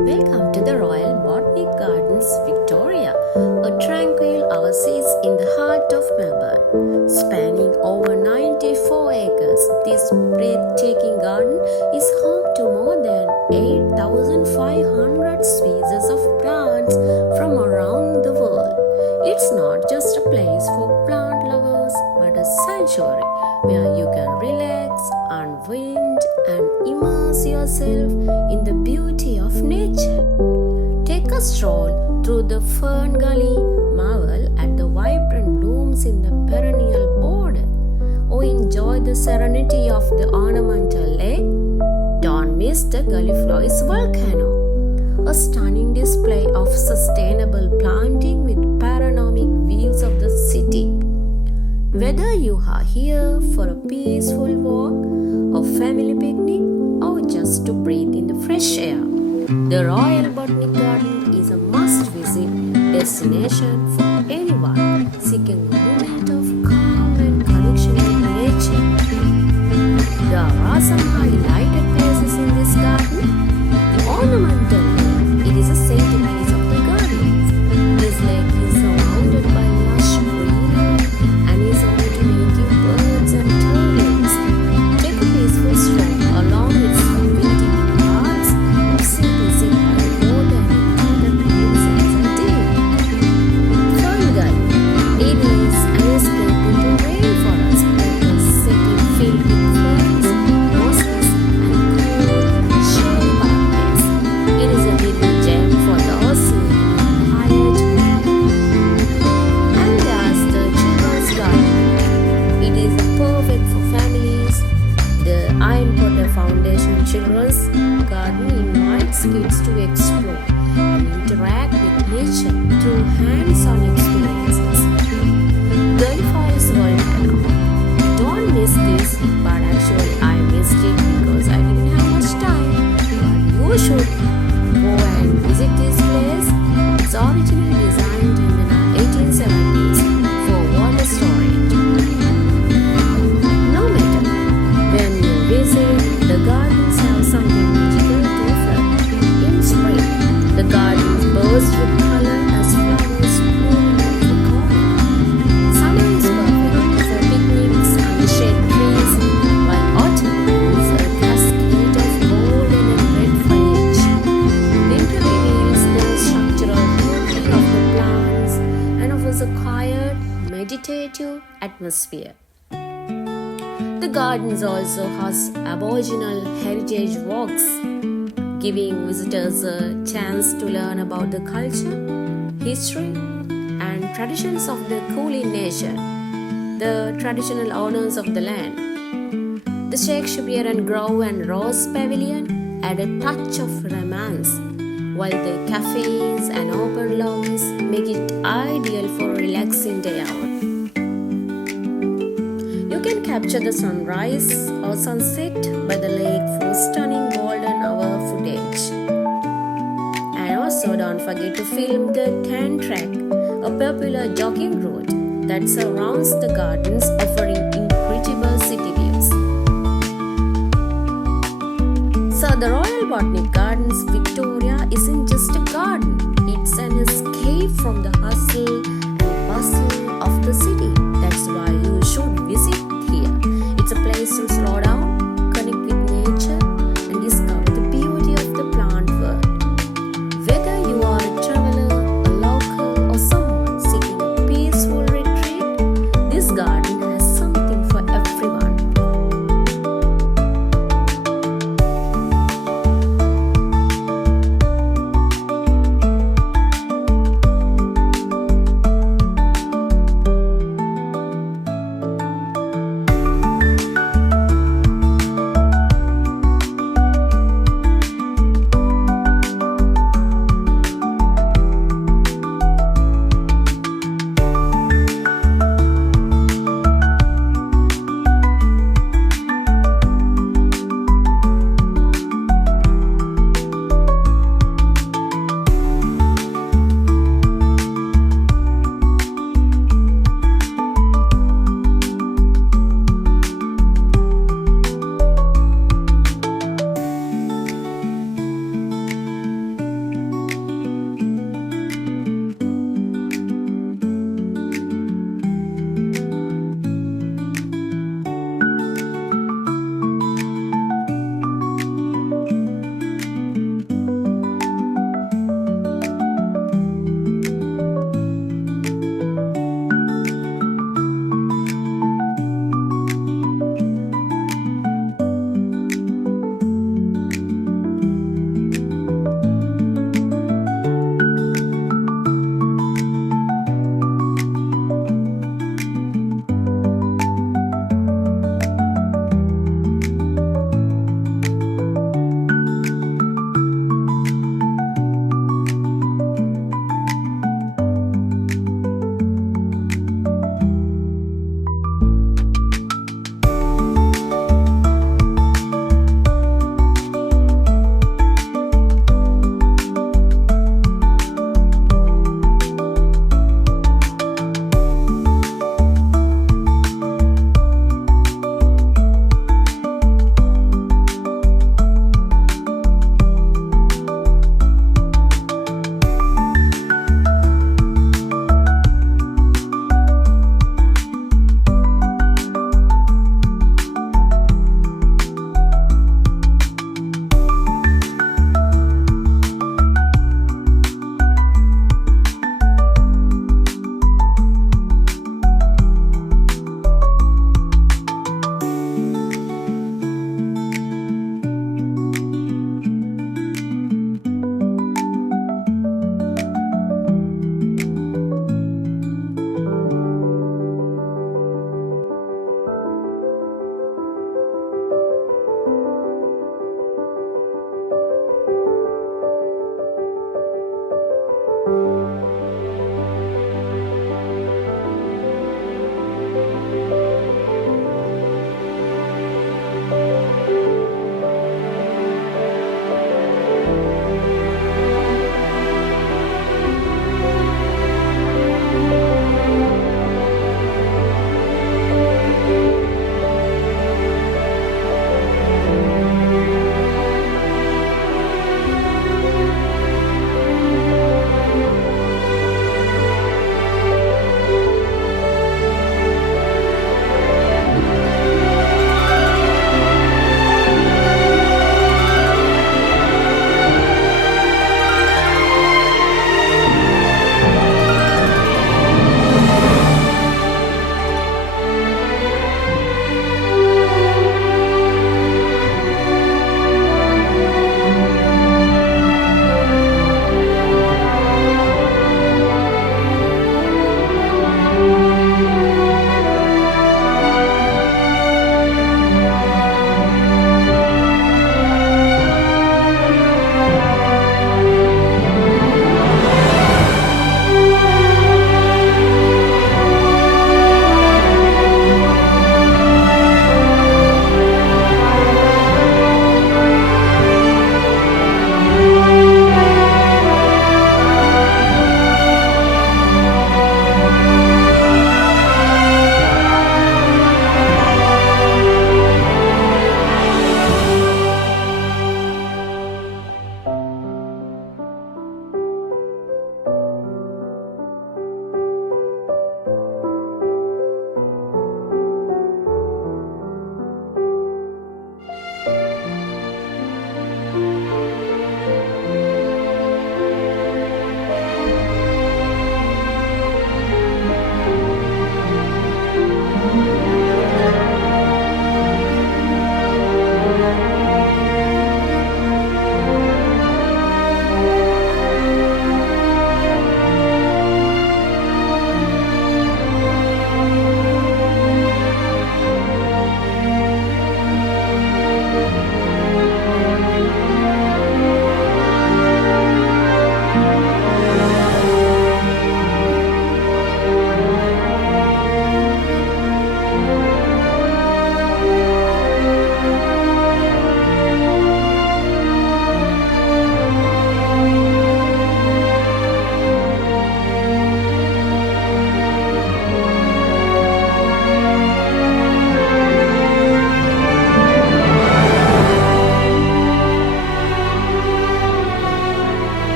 Welcome to the Royal Botanic Gardens, Victoria, a tranquil oasis in the heart of Melbourne. Spanning over 94 acres, this breathtaking garden is home to more than 8,500 species of plants from around the world. It's not just a place for plant lovers, but a sanctuary where you can relax, unwind, and immerse yourself in the beauty of nature. Take a stroll through the fern gully, marvel at the vibrant blooms in the perennial border, or enjoy the serenity of the ornamental lake. Don't miss the Gallifloy's volcano, a stunning display of sustainable planting with panoramic views of the city. Whether you are here for a peaceful walk, a family picnic, or just to breathe in the fresh air, the Royal Botanic Garden is a must-visit destination for anyone seeking a moment of calm and connection with nature. There are some highlighted places in this garden. The ornamental lake, it is a centerpiece of the garden. This lake is surrounded by lush greenery and is home to native birds and turtles. Take a peaceful stroll along its winding paths or simply sit by the water and enjoy the insects and deer. Fern Gully, it is an escape into rainforest with a city filled with ferns, mosses, and cool, shady pathways. It is a hidden gem for those seeking quiet and there's the Children's Garden. It is perfect for families. The Iron Potter Foundation Children's Garden invites kids to explore and interact with nature through hands-on experiences. Gallifloy's volcano. Don't miss this, but actually I missed it because I didn't have much time. But you should go and visit this place. It's originally designed in the 1870s for water storage. No matter when you visit, the gardens have something magical to offer. In spring, the gardens burst with color as flowers bloom around the corner. Summer is perfect for picnics under shade trees, while autumn is a cascade of golden and red foliage. Winter reveals the structural beauty of the plants and offers a quiet, meditative atmosphere. The gardens also host Aboriginal heritage walks, giving visitors a chance to learn about the culture, history, and traditions of the Kulin Nation, the traditional owners of the land. The Shakespearean Grove and Rose Pavilion add a touch of romance, while the cafes and open lawns make it ideal for a relaxing day out. You can capture the sunrise or sunset by the lake for stunning golden hour footage. And also don't forget to film the Tan Track, a popular jogging route that surrounds the gardens, offering incredible city views. So the Royal Botanic Gardens